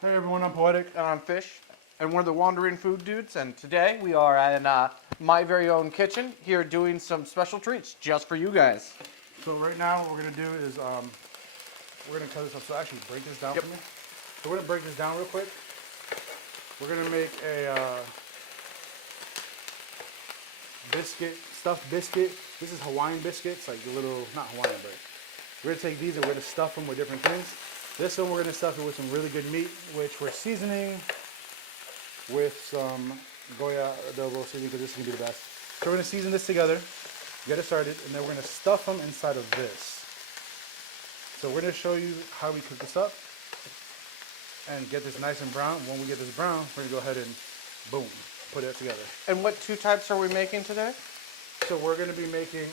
Hey everyone, I'm Poetic. And I'm Fish, and we're the Wandering Food Dudes. And today we are in my very own kitchen here doing some special treats just for you guys. So right now what we're gonna do is we're gonna cut this up. So actually break this down for me. So we're gonna break this down real quick. We're gonna make a biscuit, stuffed biscuit. This is Hawaiian biscuits, like the little, not Hawaiian, but we're gonna take these and we're gonna stuff them with different things. This one we're gonna stuff it with some really good meat, which we're seasoning with some Goya adobo seasoning because this is gonna be the best. So we're gonna season this together, get it started, and then we're gonna stuff them inside of this. So we're gonna show you how we cook this up and get this nice and brown. When we get this brown, we're gonna go ahead and boom, put it together. And what two types are we making today? So we're gonna be making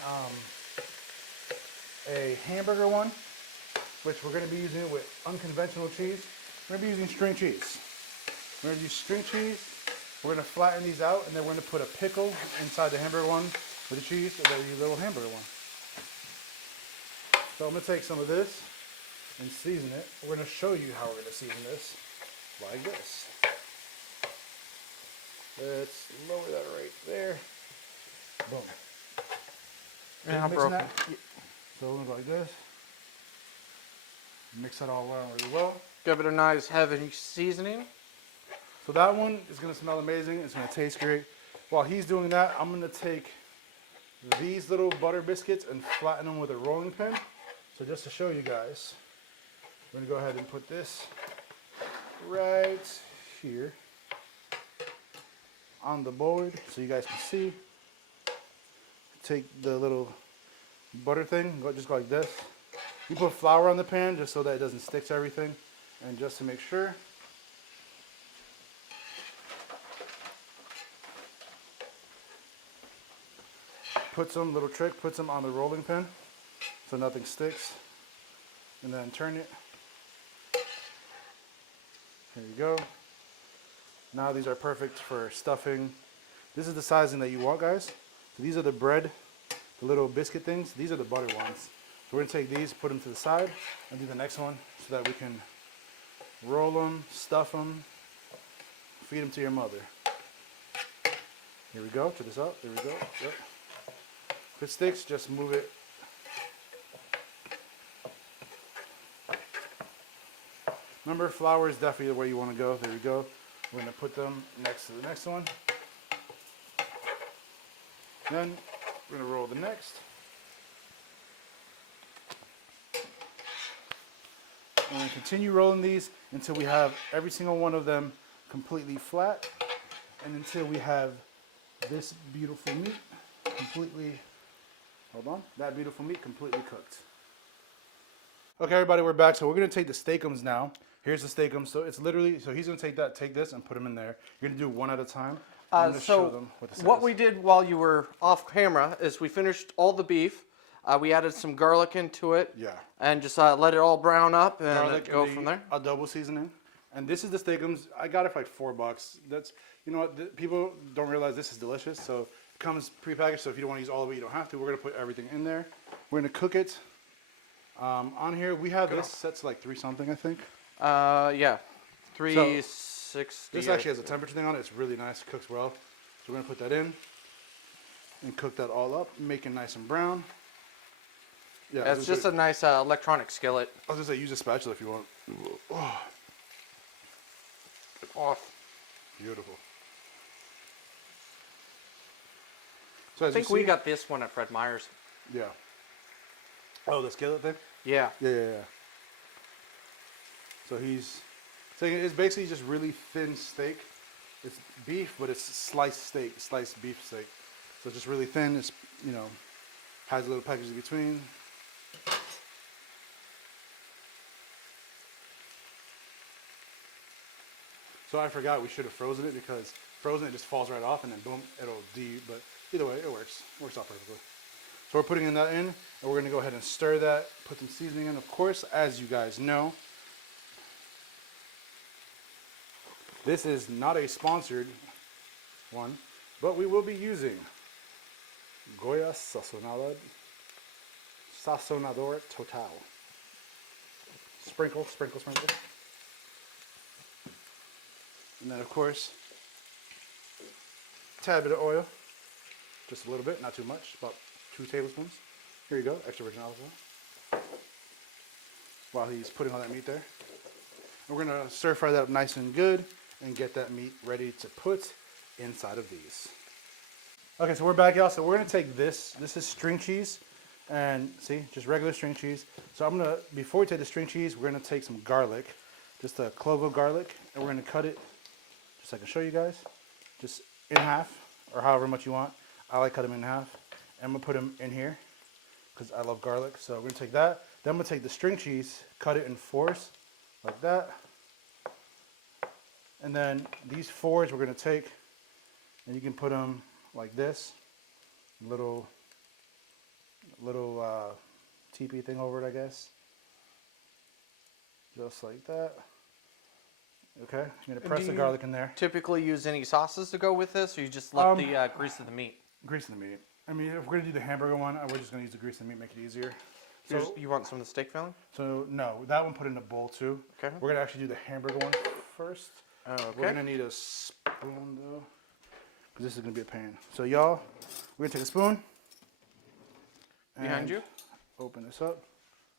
a hamburger one, which we're gonna be using it with unconventional cheese. We're gonna be using string cheese. We're gonna use string cheese. We're gonna flatten these out, and then we're gonna put a pickle inside the hamburger one with the cheese, so that'll be a little hamburger one. So I'm gonna take some of this and season it. We're gonna show you how we're gonna season this, like this. Let's lower that right there. Boom. And how Mixing broken? that. So we're gonna go like this. Mix it all around really well. Give it a nice heavy seasoning. So that one is gonna smell amazing. It's gonna taste great. While he's doing that, I'm gonna take these little butter biscuits and flatten them with a rolling pin. So just to show you guys, we're gonna go ahead and put this right here on the board so you guys can see. Take the little butter thing, just go like this. You put flour on the pan just so that it doesn't stick to everything, and just to make sure. Put some little trick, put some on the rolling pin so nothing sticks, and then turn it. Here you go. Now these are perfect for stuffing. This is the sizing that you want, guys. So these are the bread, the little biscuit things. These are the butter ones. So we're gonna take these, put them to the side, and do the next one so that we can roll them, stuff them, feed them to your mother. Here we go, check this out, there we go, yep. If it sticks, just move it. Remember, flour is definitely the way you wanna go, there we go. We're gonna put them next to the next one. Then we're gonna roll the next. And then continue rolling these until we have every single one of them completely flat, and until we have this beautiful meat completely, hold on, that beautiful meat completely cooked. Okay, everybody, we're back. So we're gonna take the steakums now. Here's the steakums. So it's literally, so he's gonna take this and put them in there. You're gonna do one at a time. I'm gonna show them what this is. What we did while you were off camera is we finished all the beef. We added some garlic into it. Yeah. And just let it all brown up and Garlic go and from there. Adobo seasoning. And this is the steakums. I got it for like $4. That's, you know what, people don't realize this is delicious. So it comes prepackaged, so if you don't want to use all of it, you don't have to. We're gonna put everything in there. We're gonna cook it. On here, we have this set to like 3 something, I think. Yeah, 360. This actually has a temperature thing on it. It's really nice, cooks well. So we're gonna put that in and cook that all up, make it nice and brown. Yeah, it's just a nice electronic skillet. I was gonna say, use a spatula if you want. Oh. Off. Beautiful. So I think we got this one at Fred Meyer's. Yeah. Oh, the skillet thing? Yeah. Yeah. So it's basically just really thin steak. It's beef, but it's sliced steak, sliced beef steak. So it's just really thin. It's, you know, has a little package in between. So I forgot we should have frozen it, because frozen it just falls right off and then boom, it'll but either way, it works. Works out perfectly. So we're putting that in, and we're gonna go ahead and stir that, put some seasoning in, of course, as you guys know. This is not a sponsored one, but we will be using Goya Sazonador Total. Sprinkle, sprinkle, sprinkle. And then, of course, a tad bit of oil. Just a little bit, not too much, about 2 tablespoons. Here you go, extra virgin olive oil. While he's putting all that meat there. And we're gonna stir fry that up nice and good and get that meat ready to put inside of these. Okay, so we're back, y'all. So we're gonna take this. This is string cheese, and see, just regular string cheese. So I'm gonna, before we take the string cheese, we're gonna take some garlic, just a clove of garlic, and we're gonna cut it, just so I can show you guys, just in half, or however much you want. I like cut them in half. And I'm gonna put them in here, because I love garlic. So we're gonna take that. Then I'm gonna take the string cheese, cut it in 4s, like that. And then these 4s we're gonna take, and you can put them like this, little teepee thing over it, I guess. Just like that. Okay, I'm gonna press the garlic in there. Typically use any sauces to go with this, or you just let the grease of the meat? Grease of the meat. I mean, if we're gonna do the hamburger one, we're just gonna use the grease of the meat, make it easier. So You want some of the steak filling? So no, that one put in a bowl too. Okay. We're gonna actually do the hamburger one first. Okay. We're gonna need a spoon though, because this is gonna be a pain. So y'all, we're gonna take a spoon. Behind and you. Open this up.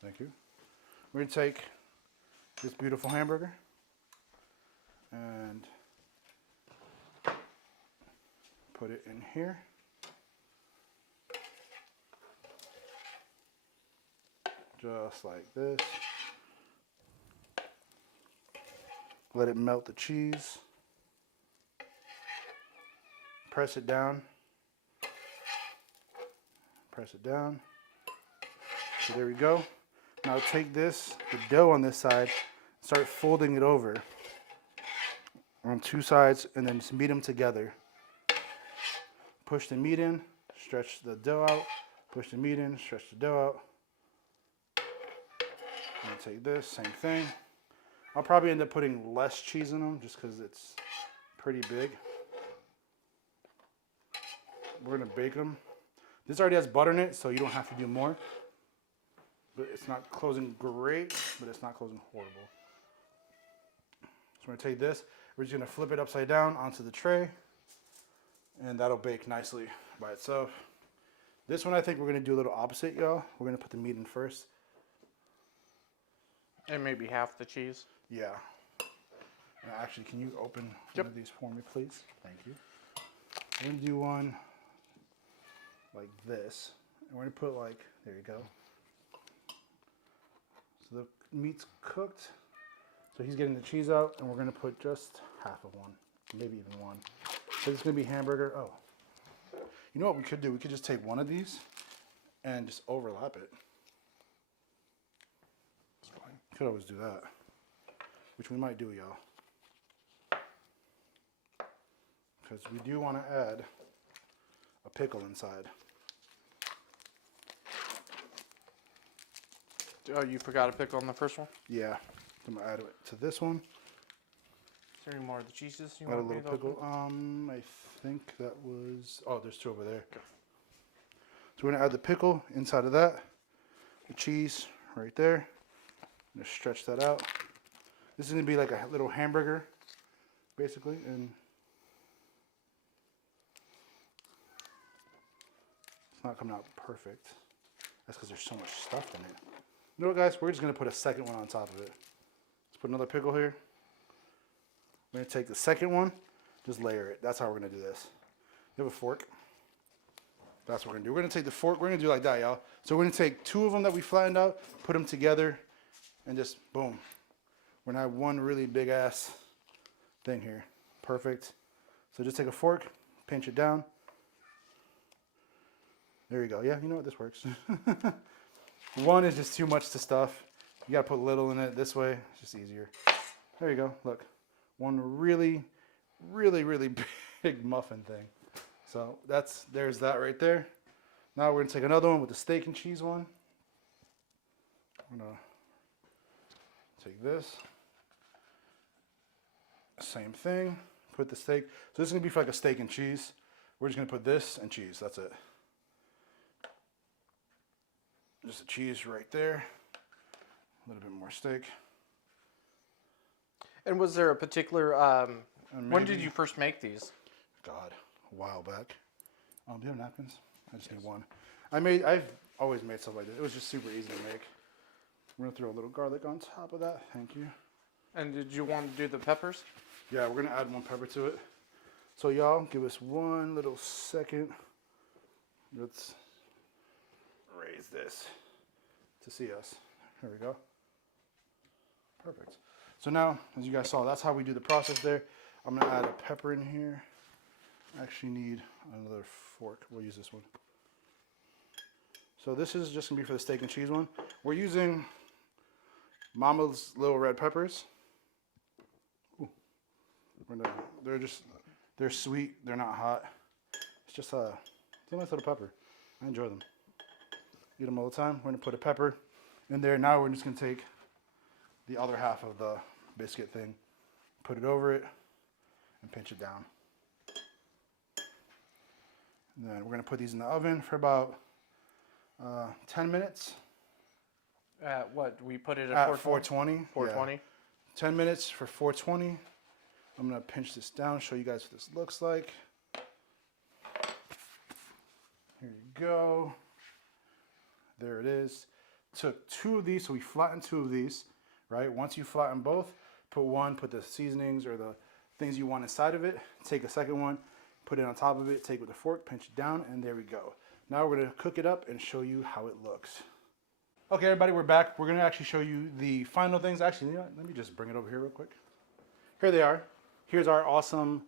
Thank you. We're gonna take this beautiful hamburger and put it in here. Just like this. Let it melt the cheese. Press it down. Press it down. So there we go. Now take this, the dough on this side, start folding it over on 2 sides, and then just meet them together. Push the meat in, stretch the dough out. Push the meat in, stretch the dough out. And take this, same thing. I'll probably end up putting less cheese in them just because it's pretty big. We're gonna bake them. This already has butter in it, so you don't have to do more. But it's not closing great, but it's not closing horrible. So we're gonna take this, we're just gonna flip it upside down onto the tray, and that'll bake nicely by itself. This one I think we're gonna do a little opposite, y'all. We're gonna put the meat in first. And maybe half the cheese. Yeah. And actually, can you open one of these for me, please? Thank you. I'm gonna do one like this. And we're gonna put like, there you go. So the meat's cooked. So he's getting the cheese out, and we're gonna put just half of one, maybe even one. So it's gonna be hamburger. Oh, you know what we could do? We could just take one of these and just overlap it. It's fine. Could always do that, which we might do, y'all. Because we do want to add a pickle inside. Oh, you forgot a pickle on the first one? Yeah, I'm gonna add it to this one. Is there any more of the cheeses you Add a want me little to pickle. open? I think that was. Oh, there's 2 over there. Okay. So we're gonna add the pickle inside of that. The cheese right there. Just stretch that out. This is gonna be like a little hamburger, basically, and it's not coming out perfect. That's because there's so much stuff in it. You know what, guys? We're just gonna put a second one on top of it. Let's put another pickle here. We're gonna take the second one, just layer it. That's how we're gonna do this. You have a fork? That's what we're gonna do. We're gonna take the fork, we're gonna do like that, y'all. So we're gonna take 2 of them that we flattened out, put them together, and just boom. We're gonna have one really big ass thing here. Perfect. So just take a fork, pinch it down. There you go. Yeah, you know what, this works. One is just too much to stuff. You gotta put little in it this way. It's just easier. There you go. Look, one really, really, really big muffin thing. So there's that right there. Now we're gonna take another one with the steak and cheese one. I'm gonna take this. Same thing. Put the steak. So this is gonna be for like a steak and cheese. We're just gonna put this and cheese. That's it. Just the cheese right there. A little bit more steak. And was there a particular And When did you first make these? God, a while back. Do you have napkins? I just need one. I've always made stuff like this. It was just super easy to make. We're gonna throw a little garlic on top of that. Thank you. And did you want to do the peppers? Yeah, we're gonna add one pepper to it. So y'all, give us one little second. Let's raise this to see us. Here we go. Perfect. So now, as you guys saw, that's how we do the process there. I'm gonna add a pepper in here. I actually need another fork. We'll use this one. So this is just gonna be for the steak and cheese one. We're using Mama's Little Red Peppers. Ooh. They're sweet. They're not hot. It's just a nice little pepper. I enjoy them. Eat them all the time. We're gonna put a pepper in there. Now we're just gonna take the other half of the biscuit thing, put it over it, and pinch it down. And then we're gonna put these in the oven for about 10 minutes. At what? We put it at 420. 420? Yeah. 10 minutes for 420. I'm gonna pinch this down, show you guys what this looks like. Here you go. There it is. Took 2 of these, so we flattened 2 of these, right? Once you flatten both, put the seasonings or the things you want inside of it. Take a second one, put it on top of it, take it with a fork, pinch it down, and there we go. Now we're gonna cook it up and show you how it looks. Okay, everybody, we're back. We're gonna actually show you the final things. Actually, you know what? Let me just bring it over here real quick. Here they are. Here's our awesome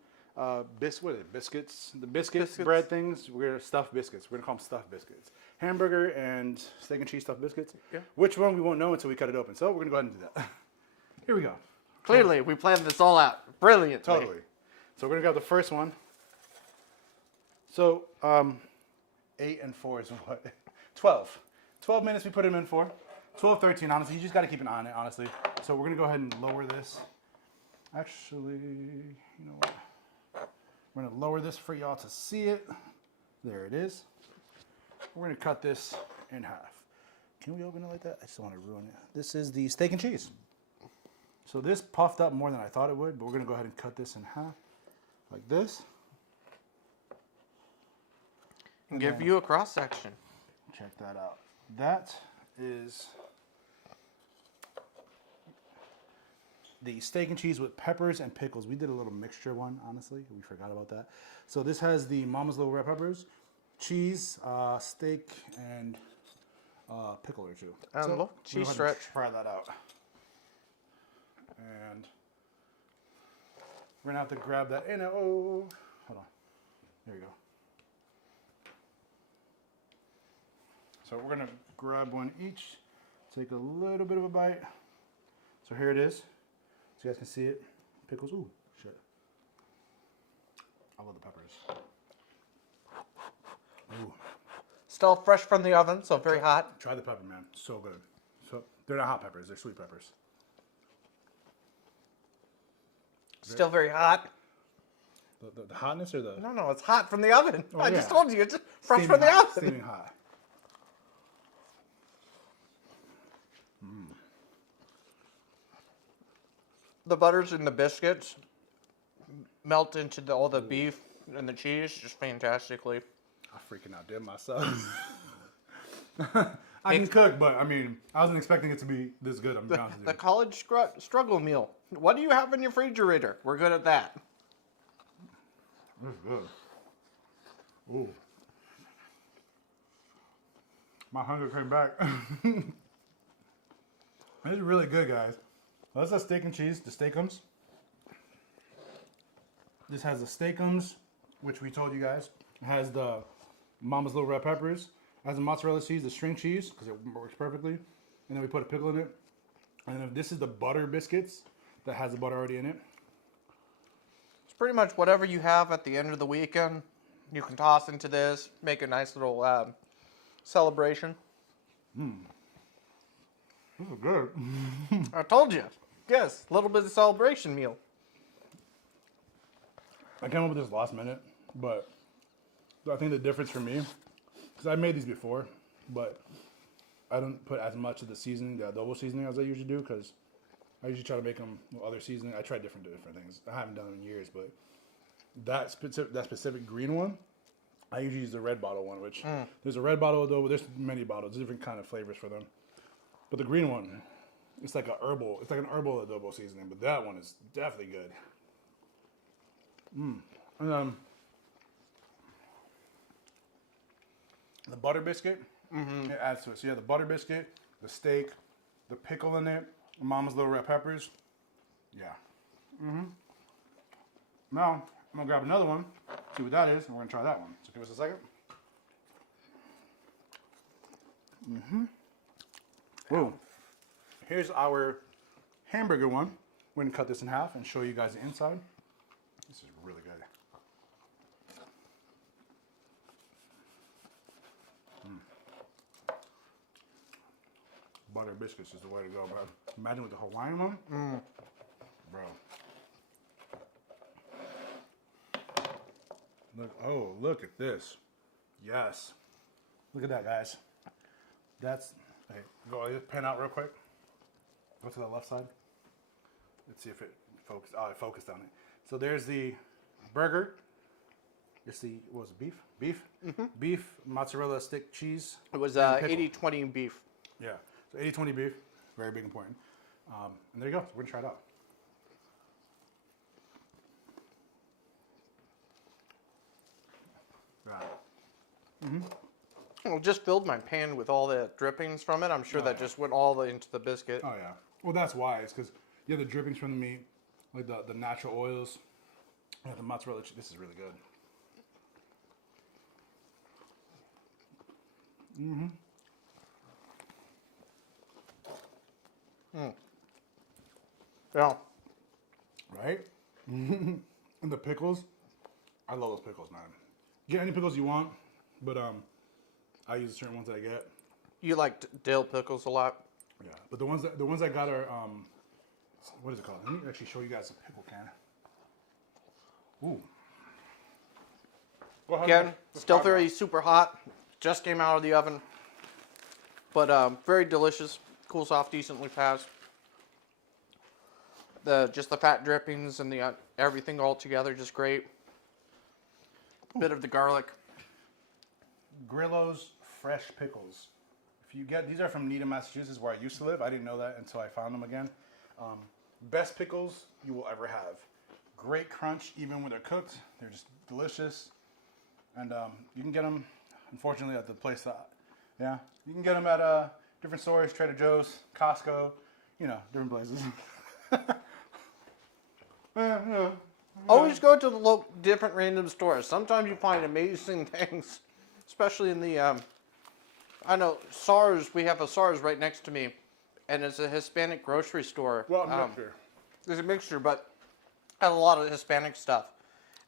biscuits. The biscuits, bread things. We're gonna stuffed biscuits. We're gonna call them stuffed biscuits. Hamburger and steak and cheese stuffed biscuits. Yeah. Which one we won't know until we cut it open. So we're gonna go ahead and do that. Here we go. Clearly, we planned this all out brilliantly. Totally. So we're gonna grab the first one. So 8 and 4 is what? 12. 12 minutes we put them in for. 12, 13, honestly. You just got to keep an eye on it, honestly. So we're going to go ahead and lower this. Actually, you know what? We're going to lower this for y'all to see it. There it is. We're going to cut this in half. Can we open it like that? I just don't want to ruin it. This is the steak and cheese. So this puffed up more than I thought it would, but we're going to go ahead and cut this in half like this. And give you a cross section. Check that out. That is the steak and cheese with peppers and pickles. We did a little mixture one, honestly. We forgot about that. So this has the Mama's Little Red Peppers, cheese, steak, and pickle or two. And so look, cheese stretch. Try that out. And we're gonna have to grab that in. Oh, hold on. There you go. So we're gonna grab one each, take a little bit of a bite. So here it is, so you guys can see it. Pickles, ooh, shit. I love the peppers. Ooh. Still fresh from the oven, so very hot. Try the pepper, man, so good. So they're not hot peppers, they're sweet peppers. Still very hot. The hotness or the? No, it's hot from the oven. Oh, I just told you, it's fresh Steaming from the hot, oven. Steaming hot. The butters in the biscuits melt into all the beef and the cheese just fantastically. I'm freaking out there myself. I can cook, but I mean, I wasn't expecting it to be this good. I'm gonna be honest with The you. college struggle meal. What do you have in your refrigerator? We're good at that. This is good. Ooh. My hunger came back. This is really good, guys. Well, that's the steak and cheese, the steakums. This has the steakums, which we told you guys. It has the Mama's Little Red Peppers. It has the mozzarella cheese, the string cheese, because it works perfectly. And then we put a pickle in it. And then this is the butter biscuits that has the butter already in it. It's pretty much whatever you have at the end of the weekend. You can toss into this, make a nice little celebration. This is good. I told you. Yes, a little bit of celebration meal. I came up with this last minute, but I think the difference for me, because I made these before, but I don't put as much of the seasoning, the adobo seasoning, as I usually do, because I usually try to make them with other seasoning. I try different things. I haven't done them in years, but that specific green one, I usually use the red bottle one, which there's a red bottle adobo. There's many bottles, different kind of flavors for them. But the green one, it's like an herbal adobo seasoning. But that one is definitely good. And the butter biscuit, it adds to it. So you have the butter biscuit, the steak, the pickle in it, Mama's little red peppers. Yeah. Now, I'm gonna grab another one, see what that is, and we're gonna try that one. So give us a second. Whoa. Here's our hamburger one. We're gonna cut this in half and show you guys the inside. This is really good. Butter biscuits is the way to go, bro. Imagine with the Hawaiian one. Bro. Look at this. Yes. Look at that, guys. That's, okay, go pan out real quick. Go to the left side. Let's see if it focused. Oh, it focused on it. So there's the burger. It's the, what was it, beef? Beef? Beef, mozzarella stick, cheese. It was 80-20 beef. Yeah, so 80-20 beef, very big important. And there you go, so we're gonna try it out. Well, just filled my pan with all the drippings from it. I'm sure that just went all into the biscuit. Oh yeah, well that's why, it's because you have the drippings from the meat, like the natural oils, yeah, the mozzarella cheese. This is really good. Yeah. Right? And the pickles, I love those pickles, man. Get any pickles you want, but I use certain ones that I get. You like dill pickles a lot? Yeah, but the ones I got are what is it called? Let me actually show you guys a pickle can. Ooh. Go ahead. Again, still very super hot. Just came out of the oven, but very delicious. Cools off decently fast. Just the fat drippings and the everything all together, just great. Bit of the garlic. Grillo's fresh pickles. If you get, these are from Needham, Massachusetts, where I used to live. I didn't know that until I found them again. Best pickles you will ever have. Great crunch, even when they're cooked. They're just delicious. And you can get them, unfortunately, at the place that, yeah, you can get them at different stores, Trader Joe's, Costco, you know, different places. Always go to the different random stores. Sometimes you find amazing things, especially in the, I know, SARS, we have a SARS right next to me, and it's a Hispanic grocery store. Well, mixture. There's a mixture, but had a lot of Hispanic stuff.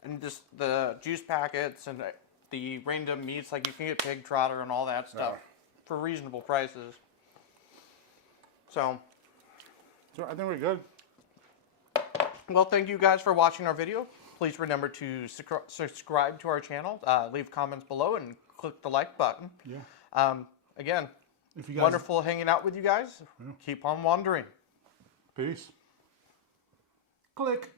And just the juice packets and the random meats, like you can get pig trotter and all that stuff for reasonable prices. So I think we're good. Well, thank you guys for watching our video. Please remember to subscribe to our channel, leave comments below, and click the like button. Yeah. Again, if you guys, wonderful hanging out with you guys. Keep on wandering. Peace. Click.